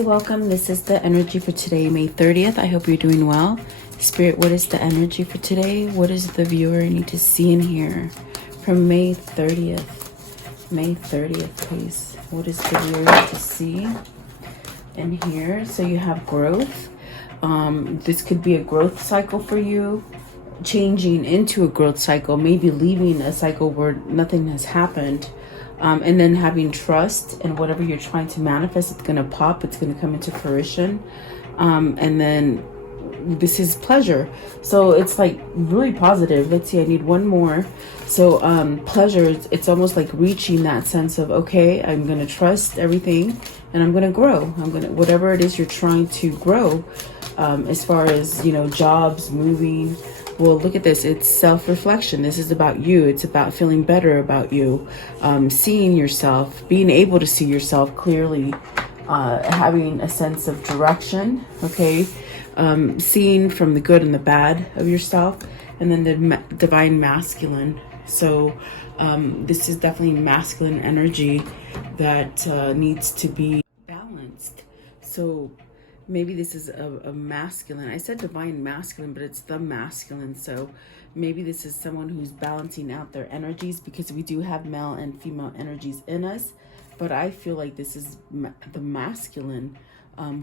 Hi, welcome. This is the energy for today, May 30th. I hope you're doing well. Spirit, what is the energy for today? What does the viewer need to see and hear from May 30th? May 30th, please. What is the viewer need to see and hear? So you have growth. This could be a growth cycle for you, changing into a growth cycle, maybe leaving a cycle where nothing has happened. And then having trust in whatever you're trying to manifest, it's going to pop, it's going to come into fruition. And then this is pleasure. So it's like really positive. Let's see, I need one more. So pleasure, it's almost like reaching that sense of, okay, I'm going to trust everything and I'm going to grow. I'm going to, whatever it is you're trying to grow, as far as, you know, jobs, moving. Well, look at this. It's self-reflection. This is about you. It's about feeling better about you, seeing yourself, being able to see yourself clearly, having a sense of direction, okay? Seeing from the good and the bad of yourself, and then the divine masculine. So this is definitely masculine energy that needs to be balanced. So maybe this is a masculine. I said divine masculine, but it's the masculine. So maybe this is someone who's balancing out their energies, because we do have male and female energies in us. But I feel like this is the masculine,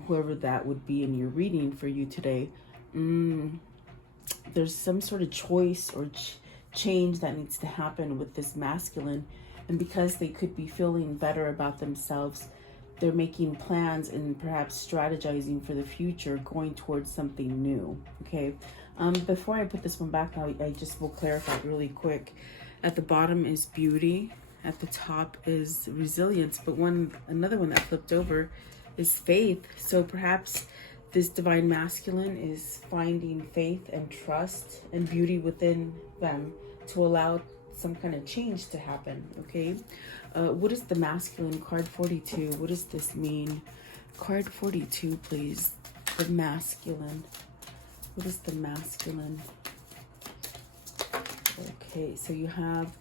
whoever that would be in your reading for you today. There's some sort of choice or change that needs to happen with this masculine. And because they could be feeling better about themselves, they're making plans and perhaps strategizing for the future, going towards something new, okay? Before I put this one back, I just will clarify really quick. At the bottom is beauty. At the top is resilience. But another one that flipped over is faith. So perhaps this divine masculine is finding faith and trust and beauty within them to allow some kind of change to happen, okay? What is the masculine? Card 42. What does this mean? Card 42, please. The masculine. What is the masculine? Okay, so you have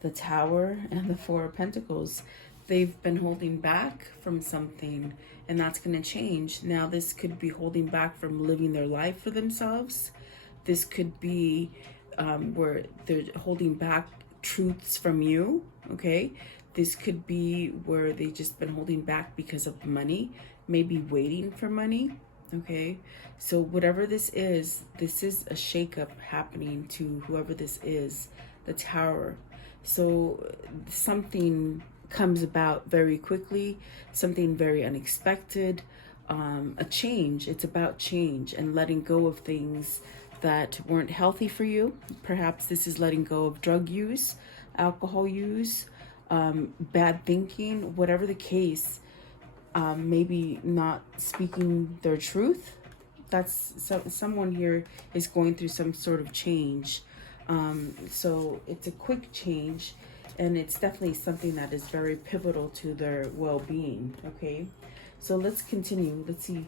the Tower and the Four of Pentacles. They've been holding back from something, and that's going to change. Now, this could be holding back from living their life for themselves. This could be where they're holding back truths from you, okay? This could be where they've just been holding back because of money, maybe waiting for money, okay? So whatever this is a shakeup happening to whoever this is, the Tower. So something comes about very quickly, something very unexpected, a change. It's about change and letting go of things that weren't healthy for you. Perhaps this is letting go of drug use, alcohol use, bad thinking, whatever the case. Maybe not speaking their truth. That's someone here is going through some sort of change. So it's a quick change, and it's definitely something that is very pivotal to their well-being, okay? So let's continue. Let's see.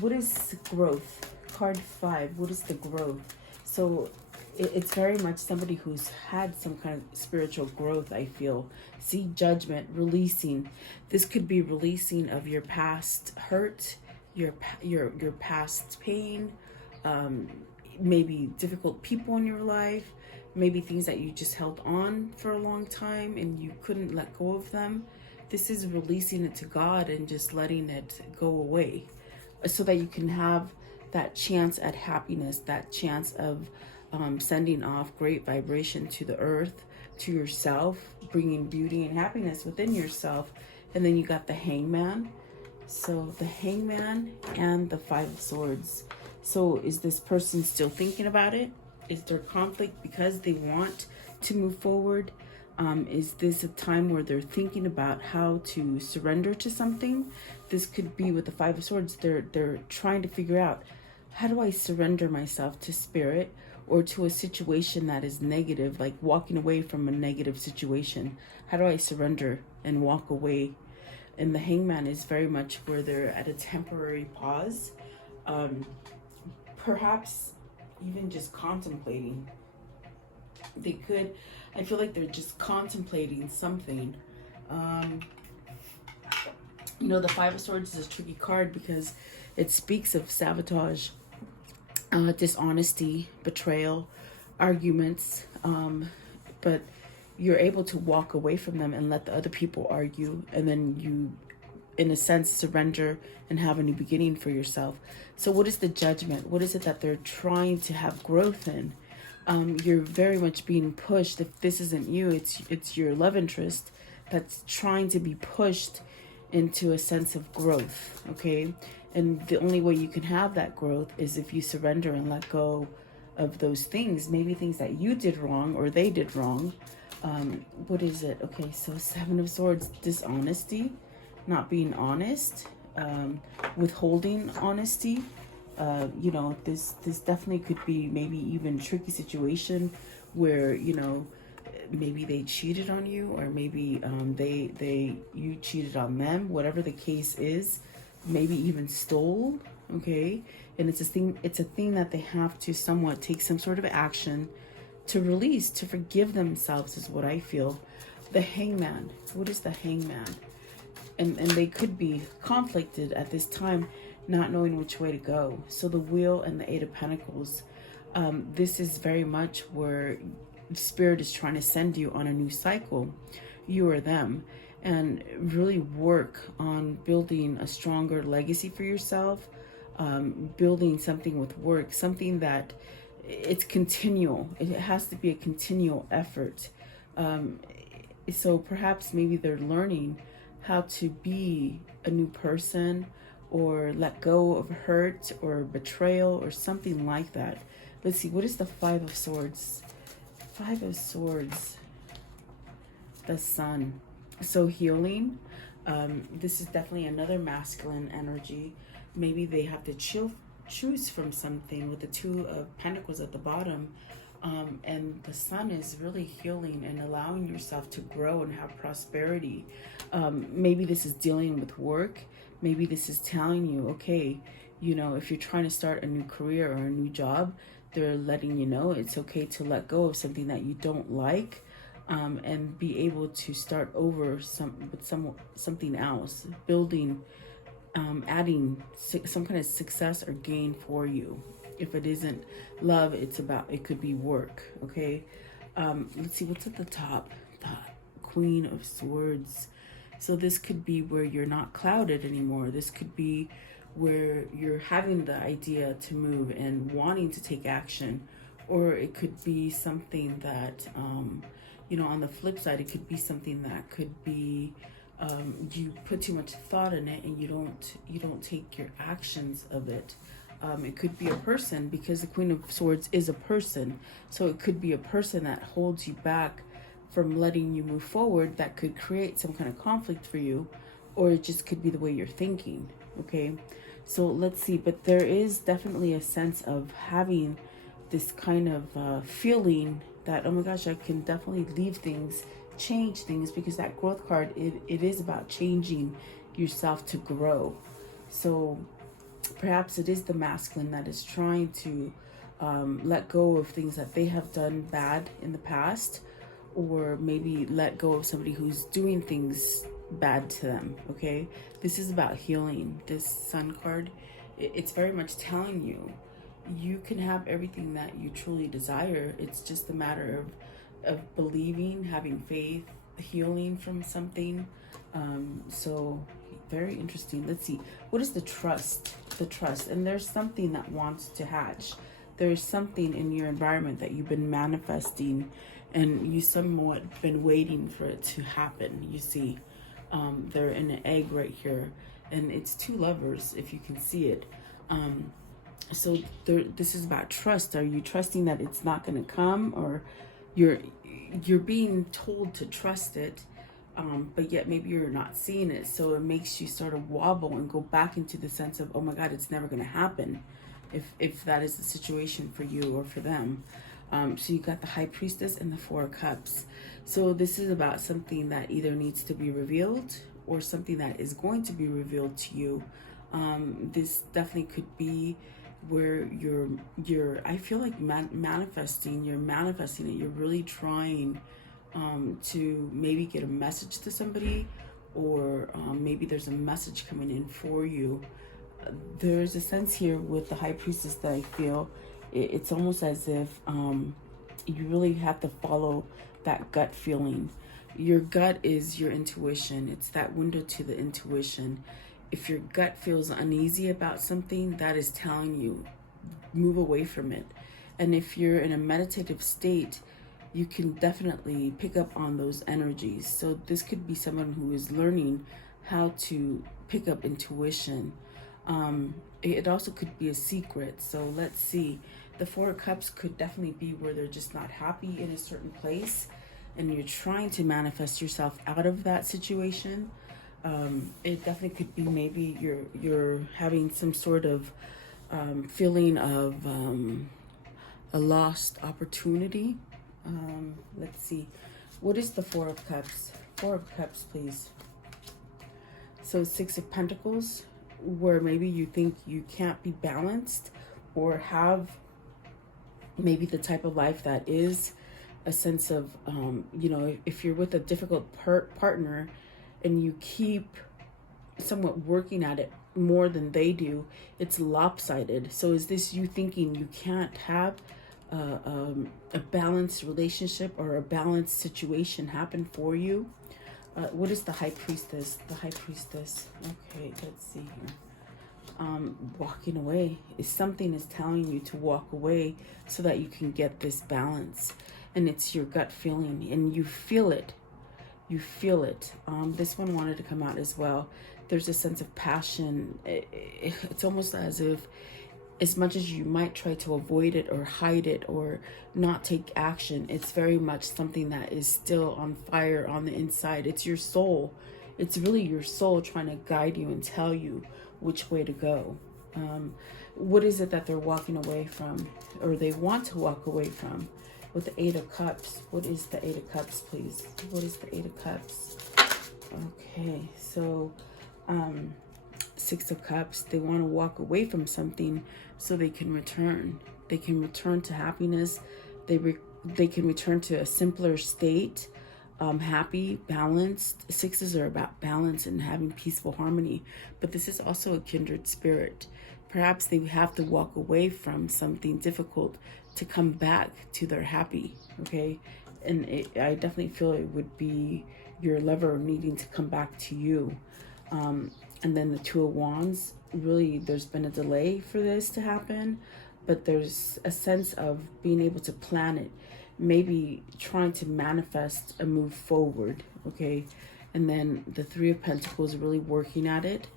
What is growth? Card 5. What is the growth? So it's very much somebody who's had some kind of spiritual growth, I feel. See, judgment, releasing. This could be releasing of your past hurt, your past pain, maybe difficult people in your life, maybe things that you just held on for a long time and you couldn't let go of them. This is releasing it to God and just letting it go away, so that you can have that chance at happiness, that chance of sending off great vibration to the earth, to yourself, bringing beauty and happiness within yourself. And then you got the Hangman. So the Hangman and the Five of Swords. So is this person still thinking about it? Is there conflict because they want to move forward? Is this a time where they're thinking about how to surrender to something? This could be with the Five of Swords. They're trying to figure out, how do I surrender myself to spirit or to a situation that is negative, like walking away from a negative situation? How do I surrender and walk away? And the Hangman is very much where they're at a temporary pause, perhaps even just contemplating. I feel like they're just contemplating something. You know, the Five of Swords is a tricky card because it speaks of sabotage, dishonesty, betrayal, arguments, but you're able to walk away from them and let the other people argue, and then you, in a sense, surrender and have a new beginning for yourself. So what is the Judgment? What is it that they're trying to have growth in? You're very much being pushed. If this isn't you, it's your love interest that's trying to be pushed into a sense of growth, okay? And the only way you can have that growth is if you surrender and let go of those things, maybe things that you did wrong or they did wrong. What is it? Okay, so Seven of Swords, dishonesty, not being honest, withholding honesty. You know, this definitely could be maybe even a tricky situation where, you know, maybe they cheated on you, or maybe you cheated on them, whatever the case is, maybe even stole, okay? And it's a thing that they have to somewhat take some sort of action to release, to forgive themselves, is what I feel. The Hangman, what is the Hangman? And they could be conflicted at this time, not knowing which way to go. So the Wheel and the Eight of Pentacles, this is very much where Spirit is trying to send you on a new cycle, you or them, and really work on building a stronger legacy for yourself, building something with work, something that it's continual. It has to be a continual effort. So perhaps maybe they're learning how to be a new person, or let go of hurt or betrayal or something like that. Let's see, what is the Five of Swords? Five of Swords, the Sun. So healing. This is definitely another masculine energy. Maybe they have to choose from something with the Two of Pentacles at the bottom. And the Sun is really healing and allowing yourself to grow and have prosperity. Maybe this is dealing with work. Maybe this is telling you, okay, you know, if you're trying to start a new career or a new job, they're letting you know it's okay to let go of something that you don't like, and be able to start over something else, building, adding some kind of success or gain for you. If it isn't love, it could be work, okay? Let's see, what's at the top? The Queen of Swords. So this could be where you're not clouded anymore. This could be where you're having the idea to move and wanting to take action. Or it could be something that, you know, on the flip side, it could be something that could be, you put too much thought in it and you don't take your actions of it. It could be a person, because the Queen of Swords is a person. So it could be a person that holds you back from letting you move forward, that could create some kind of conflict for you, or it just could be the way you're thinking, okay? So let's see, but there is definitely a sense of having this kind of feeling that, oh my gosh, I can definitely leave things, change things, because that growth card, it is about changing yourself to grow. So perhaps it is the masculine that is trying to let go of things that they have done bad in the past, or maybe let go of somebody who's doing things bad to them, okay? This is about healing. This Sun card, it's very much telling you, you can have everything that you truly desire. It's just a matter of believing, having faith, healing from something. So very interesting. Let's see, what is the Trust? The Trust, and there's something that wants to hatch. There's something in your environment that you've been manifesting, and you somewhat been waiting for it to happen. You see, they're in an egg right here, and it's two lovers, if you can see it. So this is about trust. Are you trusting that it's not going to come, or you're being told to trust it, but yet maybe you're not seeing it, so it makes you sort of wobble and go back into the sense of, oh my God, it's never going to happen, if that is the situation for you or for them. So you got the High Priestess and the Four of Cups. So this is about something that either needs to be revealed or something that is going to be revealed to you. This definitely could be where you're I feel like manifesting. You're manifesting it. You're really trying to maybe get a message to somebody, or maybe there's a message coming in for you. There's a sense here with the High Priestess that I feel it's almost as if you really have to follow that gut feeling. Your gut is your intuition. It's that window to the intuition. If your gut feels uneasy about something, that is telling you, move away from it. And if you're in a meditative state, you can definitely pick up on those energies. So this could be someone who is learning how to pick up intuition. It also could be a secret. So let's see. The Four of Cups could definitely be where they're just not happy in a certain place, and you're trying to manifest yourself out of that situation. It definitely could be maybe you're having some sort of feeling of a lost opportunity. Let's see. What is the Four of Cups? Four of Cups, please. So Six of Pentacles, where maybe you think you can't be balanced or have maybe the type of life that is a sense of, you know, if you're with a difficult partner and you keep somewhat working at it more than they do, it's lopsided. So is this you thinking you can't have a balanced relationship or a balanced situation happen for you? What is the High Priestess? The High Priestess. Okay, let's see here. Walking away is something is telling you to walk away so that you can get this balance, and it's your gut feeling and you feel it. You feel it. This one wanted to come out as well. There's a sense of passion. It's almost as if, as much as you might try to avoid it or hide it or not take action, it's very much something that is still on fire on the inside. It's your soul. It's really your soul trying to guide you and tell you which way to go. What is it that they're walking away from, or they want to walk away from? With the Eight of Cups, what is the Eight of Cups, please? What is the Eight of Cups? Okay, so Six of Cups, they want to walk away from something so they can return. They can return to happiness. They can return to a simpler state, happy, balanced. Sixes are about balance and having peaceful harmony, but this is also a kindred spirit. Perhaps they have to walk away from something difficult to come back to their happy, okay? And I definitely feel it would be your lover needing to come back to you. And then the Two of Wands, really there's been a delay for this to happen, but there's a sense of being able to plan it, maybe trying to manifest a move forward, okay? And then the Three of Pentacles, really working at it,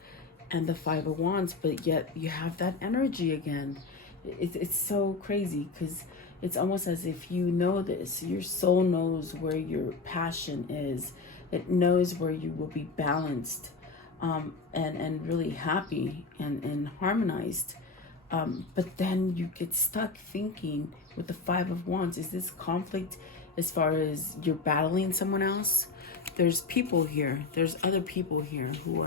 and the Five of Wands, but yet you have that energy again. It's so crazy because it's almost as if you know this. Your soul knows where your passion is. It knows where you will be balanced and really happy and harmonized. But then you get stuck thinking with the Five of Wands, is this conflict as far as you're battling someone else? There's people here. There's other people here who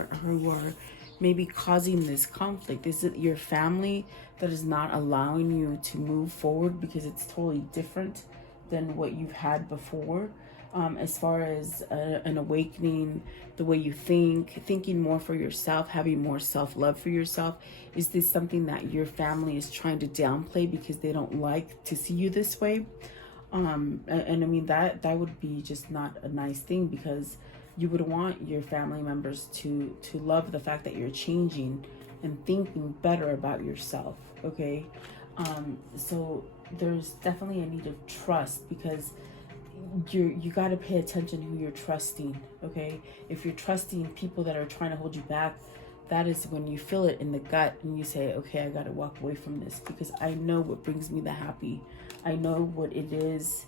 are maybe causing this conflict. Is it your family that is not allowing you to move forward because it's totally different than what you've had before? As far as an awakening, the way you think, thinking more for yourself, having more self-love for yourself. Is this something that your family is trying to downplay because they don't like to see you this way? And I mean, that would be just not a nice thing, because you would want your family members to love the fact that you're changing and thinking better about yourself, okay? So there's definitely a need of trust, because you got to pay attention who you're trusting, okay? If you're trusting people that are trying to hold you back, that is when you feel it in the gut and you say, okay, I got to walk away from this, because I know what brings me the happy. I know what it is,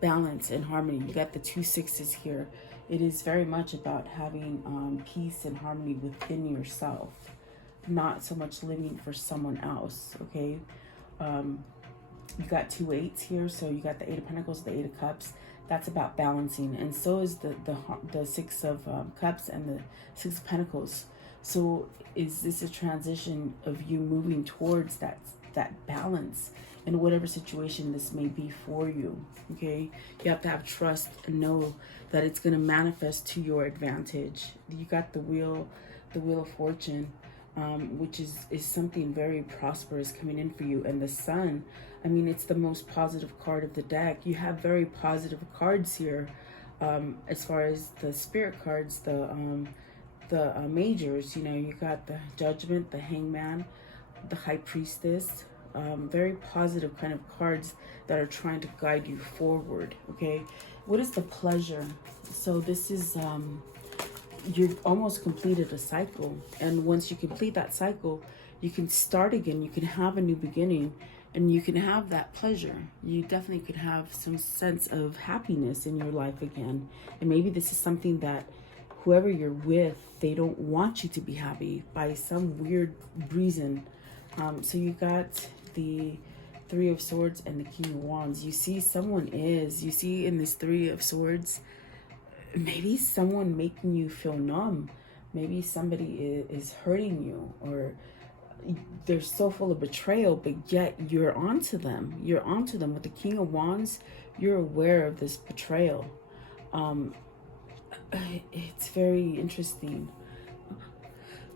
balance and harmony. You got the two sixes here. It is very much about having peace and harmony within yourself, not so much living for someone else, okay? You got two eights here, so you got the Eight of Pentacles, the Eight of Cups. That's about balancing, and so is the Six of Cups and the Six of Pentacles. So is this a transition of you moving towards that that balance in whatever situation this may be for you. Okay, you have to have trust and know that it's going to manifest to your advantage. You got the wheel of fortune, which is something very prosperous coming in for you. And the sun, I mean, it's the most positive card of the deck. You have very positive cards here. As far as the spirit cards, the majors, you know, you got the Judgment, the Hangman, the High Priestess. Very positive kind of cards that are trying to guide you forward. Okay, what is the pleasure? So this is you've almost completed a cycle, and once you complete that cycle, you can start again. You can have a new beginning, and you can have that pleasure. You definitely could have some sense of happiness in your life again. And maybe this is something that whoever you're with, they don't want you to be happy by some weird reason. So you got the Three of Swords and the King of Wands. You see you see in this Three of Swords, maybe someone making you feel numb. Maybe somebody is hurting you, or they're so full of betrayal, but yet you're onto them. You're onto them. With the King of Wands, you're aware of this betrayal. It's very interesting.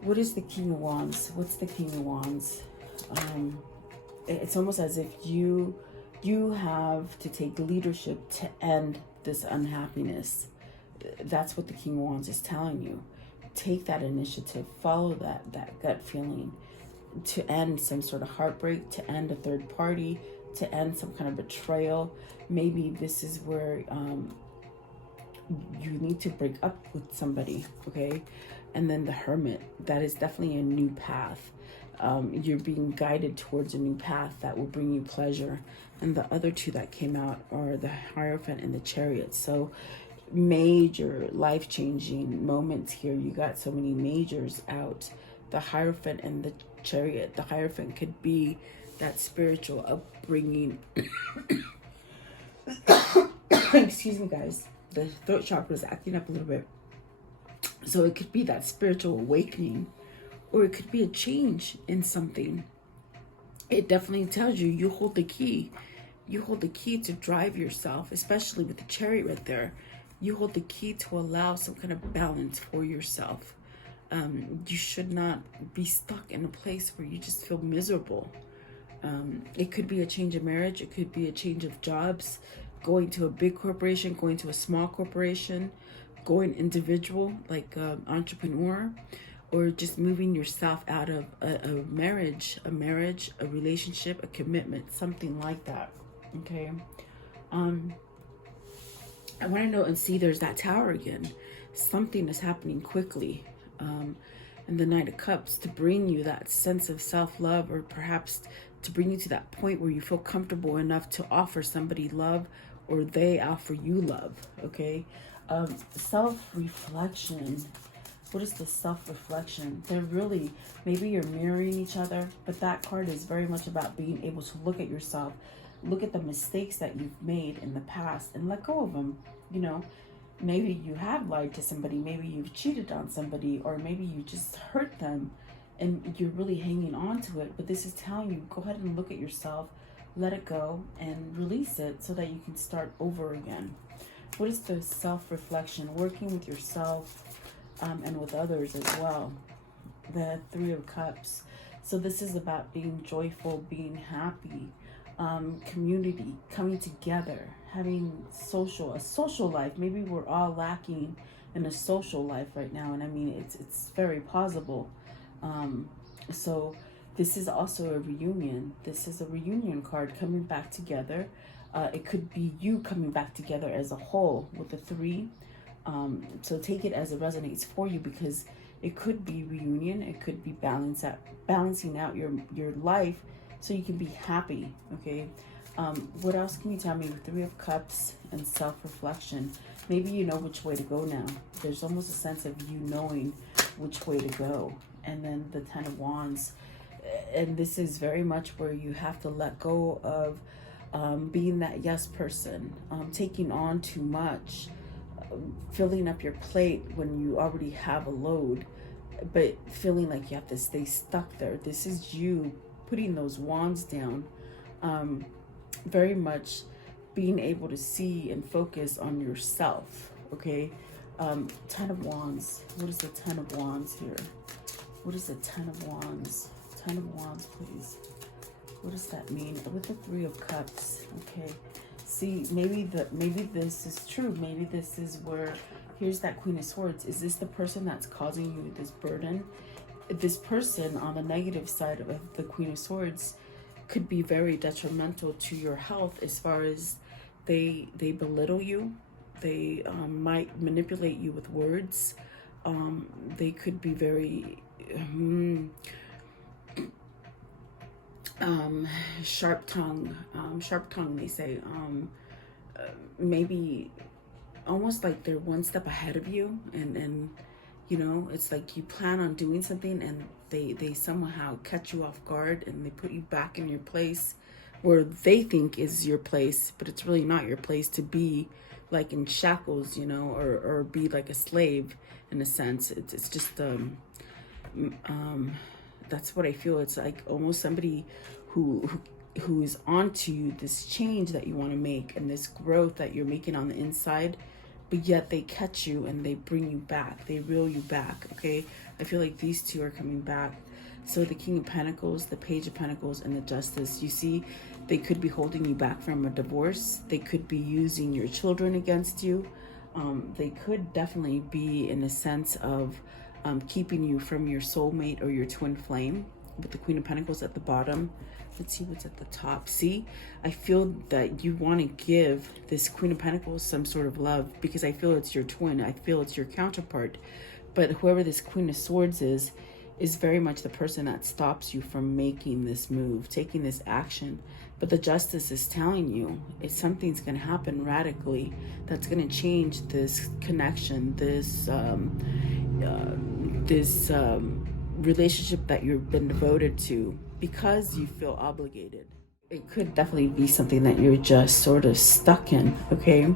What is the King of Wands? What's the King of Wands? It's almost as if you have to take leadership to end this unhappiness. That's what the King of Wands is telling you. Take that initiative, follow that gut feeling to end some sort of heartbreak, to end a third party, to end some kind of betrayal. Maybe this is where you need to break up with somebody, okay? And then the Hermit, that is definitely a new path. You're being guided towards a new path that will bring you pleasure. And the other two that came out are the Hierophant and the Chariot. So major life-changing moments here. You got so many majors out. The Hierophant and the Chariot. The Hierophant could be that spiritual upbringing. Excuse me, guys. The throat chakra is acting up a little bit. So it could be that spiritual awakening, or it could be a change in something. It definitely tells you you hold the key. You hold the key to drive yourself, especially with the Chariot right there. You hold the key to allow some kind of balance for yourself. You should not be stuck in a place where you just feel miserable. It could be a change of marriage. It could be a change of jobs, going to a big corporation, going to a small corporation, going individual, like entrepreneur, or just moving yourself out of a marriage, a relationship, a commitment, something like that. Okay. I want to know and see there's that Tower again. Something is happening quickly. And the Knight of Cups, to bring you that sense of self-love, or perhaps to bring you to that point where you feel comfortable enough to offer somebody love, or they offer you love. Okay. Self-reflection. What is the self-reflection? They're really, maybe you're mirroring each other, but that card is very much about being able to look at yourself, look at the mistakes that you've made in the past and let go of them. You know, maybe you have lied to somebody, maybe you've cheated on somebody, or maybe you just hurt them and you're really hanging on to it. But this is telling you, go ahead and look at yourself, let it go and release it so that you can start over again. What is the self-reflection? Working with yourself and with others as well. The Three of Cups. So this is about being joyful, being happy, community, coming together, having a social life. Maybe we're all lacking in a social life right now, and I mean it's very possible. So this is also a reunion. This is a reunion card, coming back together. It could be you coming back together as a whole with the three. So take it as it resonates for you, because it could be reunion. It could be balancing out your life so you can be happy. Okay. What else can you tell me? The Three of Cups and self-reflection. Maybe you know which way to go now. There's almost a sense of you knowing which way to go. And then the Ten of Wands. And this is very much where you have to let go of being that yes person, taking on too much, filling up your plate when you already have a load, but feeling like you have to stay stuck there. This is you putting those wands down, very much being able to see and focus on yourself, okay? 10 of Wands. What is the 10 of Wands here? What is the 10 of Wands? 10 of Wands, please. What does that mean? With the 3 of Cups, okay? See, maybe this is true. Maybe this is where, here's that Queen of Swords. Is this the person that's causing you this burden? This person on the negative side of the Queen of Swords could be very detrimental to your health, as far as they belittle you. They might manipulate you with words. They could be very sharp tongue, they say. Maybe almost like they're one step ahead of you, and you know, it's like you plan on doing something and they somehow catch you off guard, and they put you back in your place where they think is your place, but it's really not your place to be like in shackles, you know, or be like a slave in a sense. It's just that's what I feel. It's like almost somebody who is onto you, this change that you want to make and this growth that you're making on the inside, but yet they catch you and they bring you back, they reel you back, okay? I feel like these two are coming back. So the King of Pentacles, the Page of Pentacles, and the Justice, you see, they could be holding you back from a divorce. They could be using your children against you. They could definitely be in a sense of keeping you from your soulmate or your twin flame, with the Queen of Pentacles at the bottom. Let's see what's at the top. See, I feel that you want to give this Queen of Pentacles some sort of love, because I feel it's your twin. I feel it's your counterpart. But whoever this Queen of Swords is very much the person that stops you from making this move, taking this action. But the Justice is telling you something's going to happen radically that's going to change this connection, this relationship that you've been devoted to, because you feel obligated. It could definitely be something that you're just sort of stuck in, okay?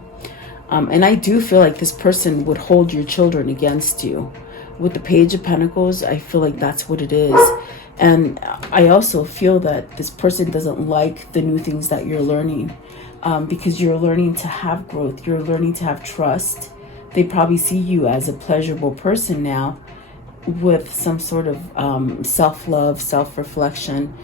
And I do feel like this person would hold your children against you. With the Page of Pentacles, I feel like that's what it is. And I also feel that this person doesn't like the new things that you're learning, because you're learning to have growth. You're learning to have trust. They probably see you as a pleasurable person now, with some sort of self-love, self-reflection,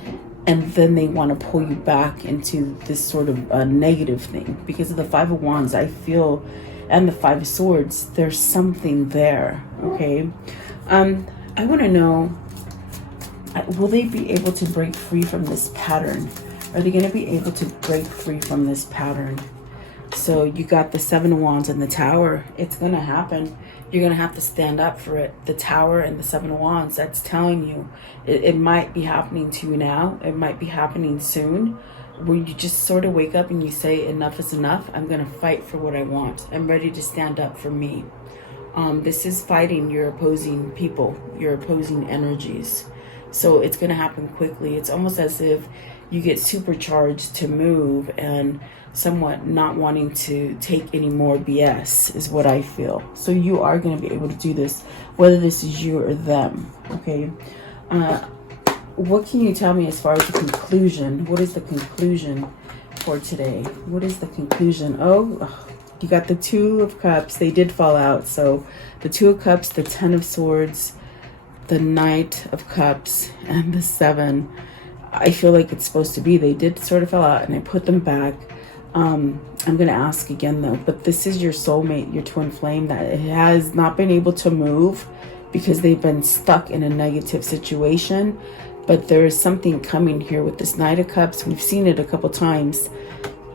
and then they want to pull you back into this sort of negative thing. Because of the 5 of Wands, I feel, and the 5 of Swords, there's something there, okay? I want to know, will they be able to break free from this pattern? Are they going to be able to break free from this pattern? So you got the 7 of Wands and the Tower. It's going to happen. You're going to have to stand up for it. The Tower and the 7 of Wands, that's telling you it might be happening to you now. It might be happening soon, where you just sort of wake up and you say, enough is enough. I'm going to fight for what I want. I'm ready to stand up for me. This is fighting your opposing people, your opposing energies. So it's going to happen quickly. It's almost as if you get supercharged to move and somewhat not wanting to take any more BS is what I feel. So you are going to be able to do this, whether this is you or them, okay? What can you tell me as far as the conclusion? What is the conclusion for today? What is the conclusion? Oh, you got the 2 of Cups. They did fall out. So the 2 of Cups, the 10 of Swords, the Knight of Cups, and the 7. I feel like it's supposed to be. They did sort of fall out, and I put them back. I'm going to ask again, though. But this is your soulmate, your twin flame, that has not been able to move because they've been stuck in a negative situation. But there is something coming here with this Knight of Cups. We've seen it a couple times.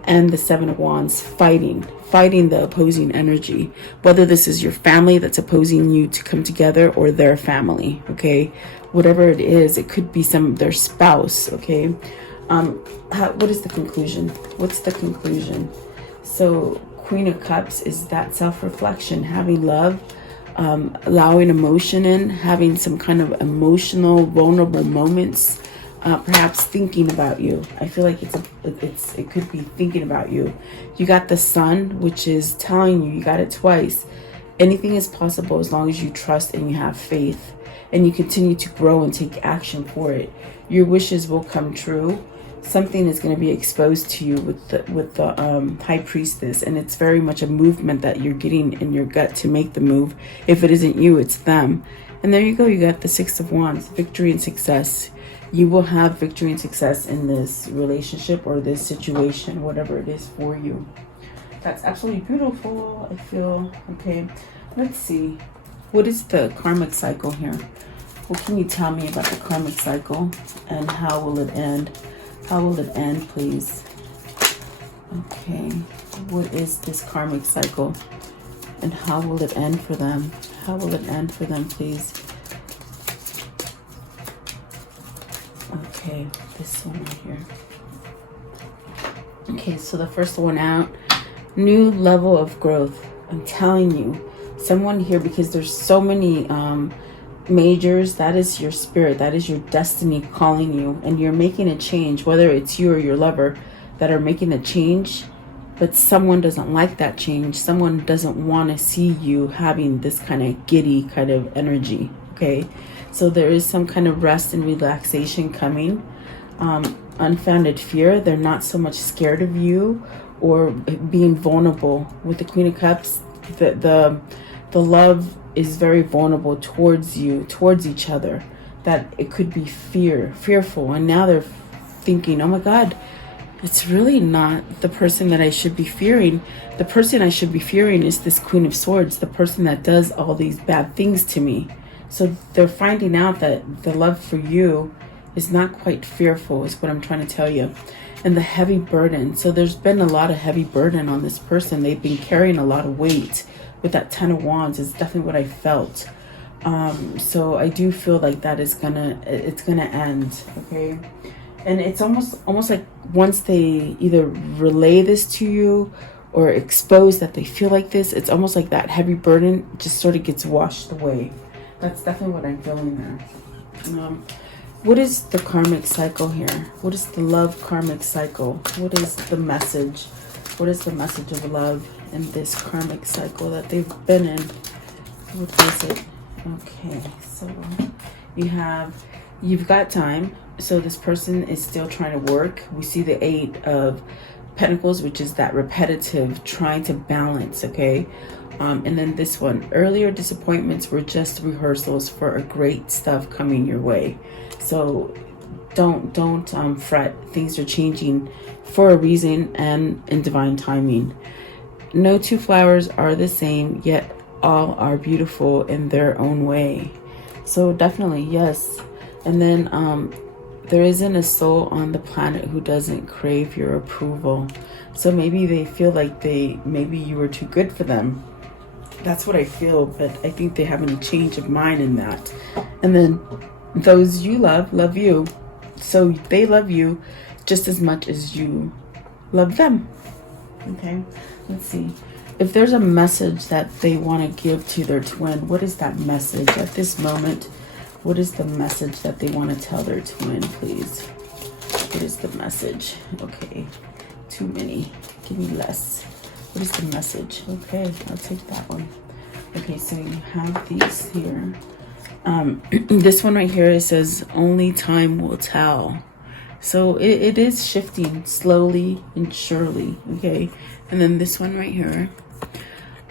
And the 7 of Wands, fighting the opposing energy. Whether this is your family that's opposing you to come together, or their family, okay? Whatever it is, it could be their spouse, okay? What is the conclusion? What's the conclusion? So Queen of Cups is that self-reflection, having love, allowing emotion in, having some kind of emotional, vulnerable moments, perhaps thinking about you. I feel like it could be thinking about you. You got the Sun, which is telling you got it twice. Anything is possible as long as you trust and you have faith. and you continue to grow and take action for it. Your wishes will come true. Something is going to be exposed to you with the high priestess, and it's very much a movement that you're getting in your gut to make the move. If it isn't you, it's them. And there you go. You got the Six of Wands, victory and success. You will have victory and success in this relationship or this situation, whatever it is for you. That's absolutely beautiful. I feel okay. Let's see. What is the karmic cycle here? What can you tell me about the karmic cycle, and how will it end? How will it end, please? Okay. What is this karmic cycle, and how will it end for them? How will it end for them, please? Okay, this one right here. Okay, so the first one out, new level of growth. I'm telling you, someone here, because there's so many majors, that is your spirit, that is your destiny calling you, and you're making a change, whether it's you or your lover that are making a change, but someone doesn't like that change. Someone doesn't want to see you having this kind of giddy kind of energy. Okay, so there is some kind of rest and relaxation coming. Unfounded fear. They're not so much scared of you or being vulnerable. With the Queen of Cups, the love is very vulnerable towards you, towards each other, that it could be fearful. And now they're thinking, oh my God, it's really not the person that I should be fearing. The person I should be fearing is this Queen of Swords, the person that does all these bad things to me. So they're finding out that the love for you is not quite fearful, is what I'm trying to tell you. And the heavy burden. So there's been a lot of heavy burden on this person. They've been carrying a lot of weight. With that Ten of Wands is definitely what I felt. So I do feel like that is it's gonna end. Okay. And it's almost like once they either relay this to you or expose that they feel like this, it's almost like that heavy burden just sort of gets washed away. That's definitely what I'm feeling there. What is the karmic cycle here? What is the love karmic cycle? What is the message? What is the message of love in this karmic cycle that they've been in? What is it? Okay, so you've got time. So this person is still trying to work. We see the Eight of Pentacles, which is that repetitive trying to balance, okay? And then this one, earlier disappointments were just rehearsals for a great stuff coming your way. So don't fret. Things are changing for a reason and in divine timing. No two flowers are the same, yet all are beautiful in their own way. So definitely, yes. And then there isn't a soul on the planet who doesn't crave your approval. So maybe they feel like maybe you were too good for them. That's what I feel, but I think they have a change of mind in that. And then those you love you. So they love you just as much as you love them. Okay, let's see. If there's a message that they want to give to their twin, what is that message at this moment? What is the message that they want to tell their twin, please? What is the message? Okay, too many. Give me less. What is the message? Okay, I'll take that one. Okay, so you have these here. This one right here, it says, only time will tell. So it is shifting slowly and surely, okay? And then this one right here,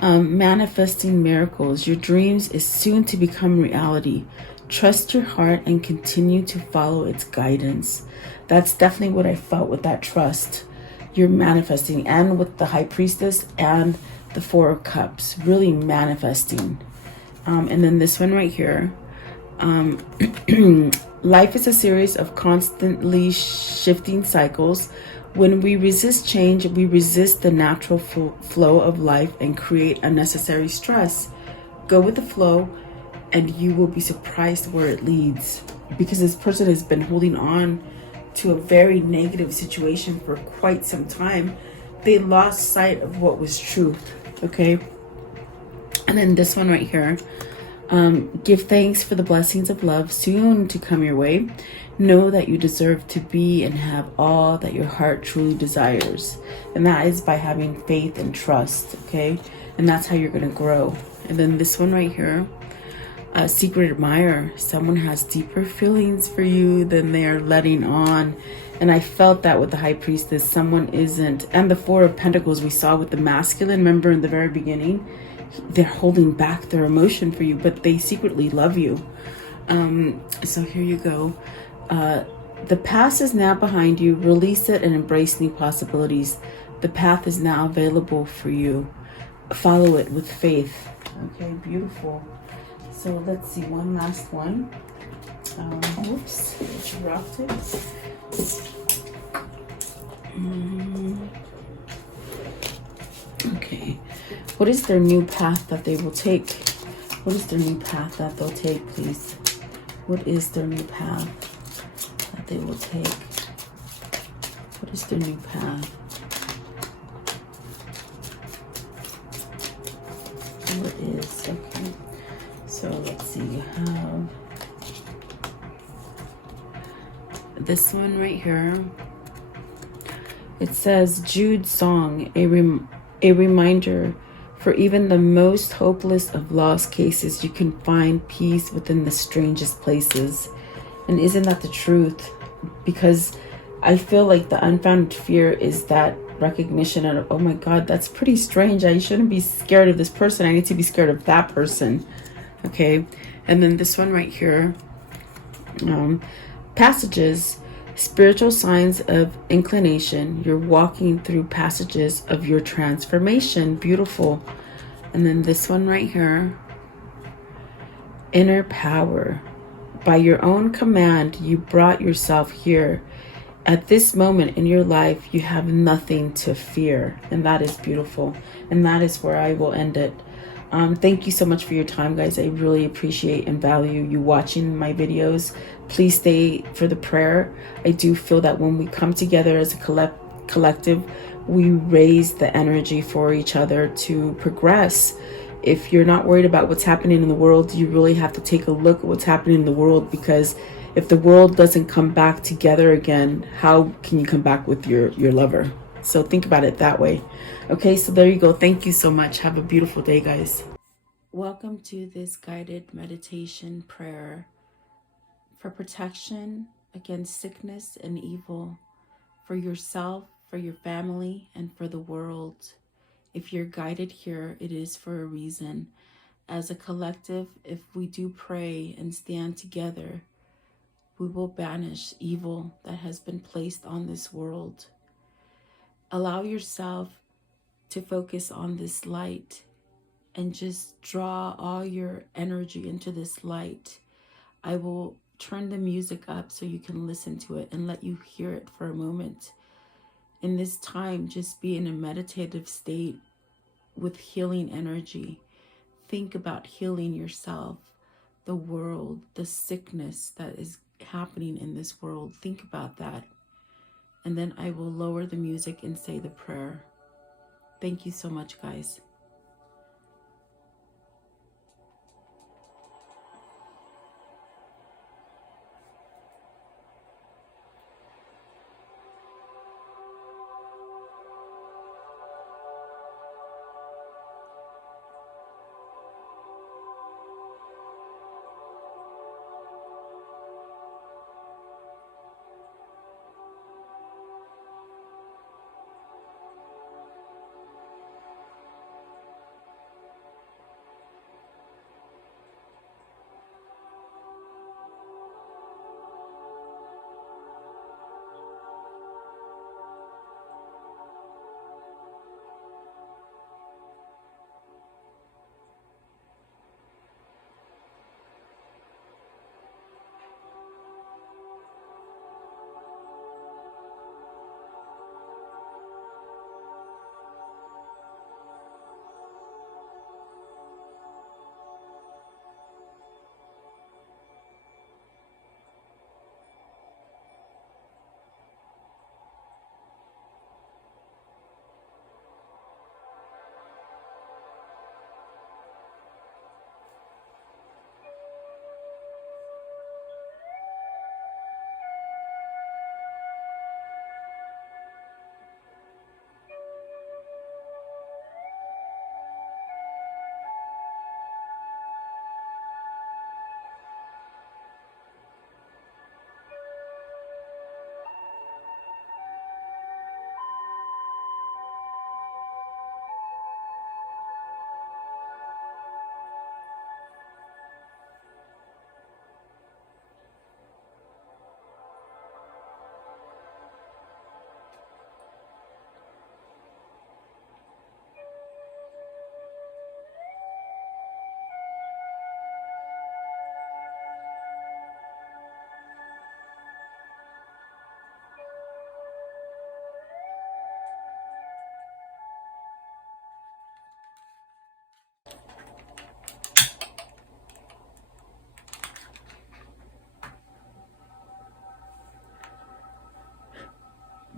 manifesting miracles. Your dreams is soon to become reality. Trust your heart and continue to follow its guidance. That's definitely what I felt with that trust. You're manifesting, and with the High Priestess and the Four of Cups, really manifesting. And then this one right here, life is a series of constantly shifting cycles. When we resist change, we resist the natural flow of life and create unnecessary stress. Go with the flow and you will be surprised where it leads. Because this person has been holding on to a very negative situation for quite some time. They lost sight of what was truth, okay? And then this one right here, give thanks for the blessings of love soon to come your way. Know that you deserve to be and have all that your heart truly desires. And that is by having faith and trust, okay? And that's how you're going to grow. And then this one right here, A secret admirer. Someone has deeper feelings for you than they are letting on. And I felt that with the High Priestess. Someone isn't. And the Four of Pentacles we saw with the masculine. Remember in the very beginning? They're holding back their emotion for you, but they secretly love you. So here you go. The past is now behind you. Release it and embrace new possibilities. The path is now available for you. Follow it with faith. Okay, beautiful. So let's see, one last one. Oops, dropped it. Okay, what is their new path that they will take? What is their new path that they'll take, please? What is their new path that they will take? What is their new path? What is, okay. So let's see, you have this one right here. It says Jude's song, a reminder for even the most hopeless of lost cases, you can find peace within the strangest places. And isn't that the truth? Because I feel like the unfounded fear is that recognition of, oh my God, that's pretty strange. I shouldn't be scared of this person. I need to be scared of that person. Okay. And then this one right here, passages, spiritual signs of inclination. You're walking through passages of your transformation. Beautiful. And then this one right here, inner power. By your own command, you brought yourself here. At this moment in your life, you have nothing to fear. And that is beautiful. And that is where I will end it. Thank you so much for your time, guys. I really appreciate and value you watching my videos. Please stay for the prayer. I do feel that when we come together as a collective, we raise the energy for each other to progress. If you're not worried about what's happening in the world, you really have to take a look at what's happening in the world, because if the world doesn't come back together again, how can you come back with your lover? So think about it that way. Okay, so there you go. Thank you so much. Have a beautiful day, guys. Welcome to this guided meditation prayer for protection against sickness and evil, for yourself, for your family, and for the world. If you're guided here, it is for a reason. As a collective, if we do pray and stand together, we will banish evil that has been placed on this world. Allow yourself to focus on this light and just draw all your energy into this light. I will turn the music up so you can listen to it and let you hear it for a moment. In this time, just be in a meditative state with healing energy. Think about healing yourself, the world, the sickness that is happening in this world. Think about that. And then I will lower the music and say the prayer. Thank you so much, guys.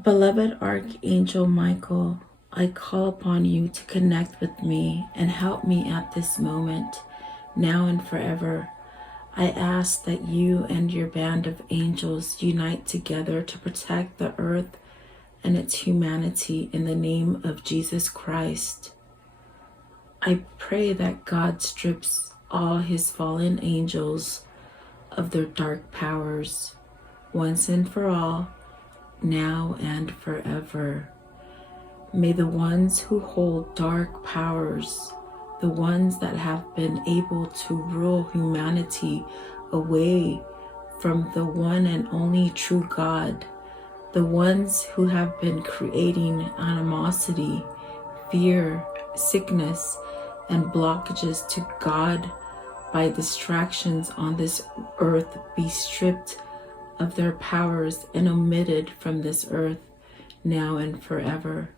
Beloved Archangel Michael, I call upon you to connect with me and help me at this moment, now and forever. I ask that you and your band of angels unite together to protect the earth and its humanity in the name of Jesus Christ. I pray that God strips all his fallen angels of their dark powers, once and for all, now and forever. May the ones who hold dark powers, the ones that have been able to rule humanity away from the one and only true God, the ones who have been creating animosity, fear, sickness, and blockages to God by distractions on this earth be stripped of their powers and omitted from this earth, now and forever.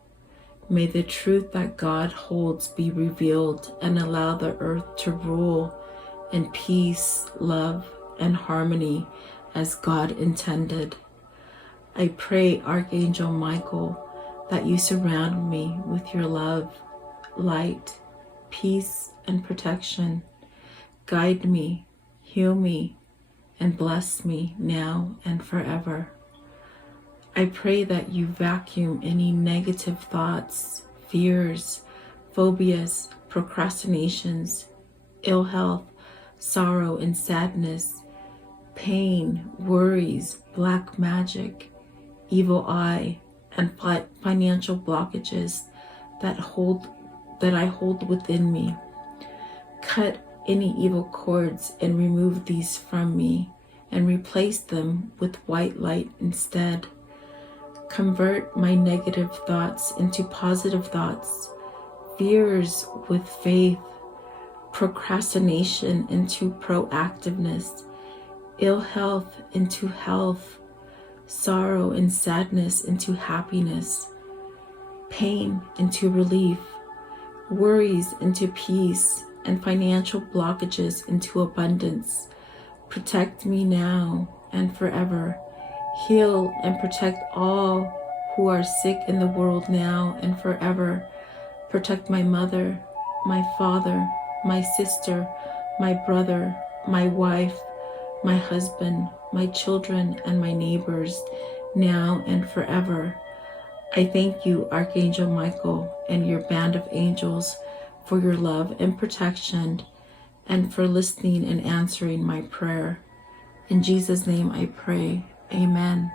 May the truth that God holds be revealed and allow the earth to rule in peace, love, and harmony as God intended. I pray, Archangel Michael, that you surround me with your love, light, peace, and protection. Guide me, heal me, and bless me now and forever. I pray that you vacuum any negative thoughts, fears, phobias, procrastinations, ill health, sorrow and sadness, pain, worries, black magic, evil eye, and financial blockages that I hold within me. Cut any evil cords and remove these from me and replace them with white light instead. Convert my negative thoughts into positive thoughts, fears with faith, procrastination into proactiveness, ill health into health, sorrow and sadness into happiness, pain into relief, worries into peace, and financial blockages into abundance. Protect me now and forever. Heal and protect all who are sick in the world now and forever. Protect my mother, my father, my sister, my brother, my wife, my husband, my children, and my neighbors now and forever. I thank you, Archangel Michael, and your band of angels for your love and protection and for listening and answering my prayer. In Jesus' name I pray. Amen.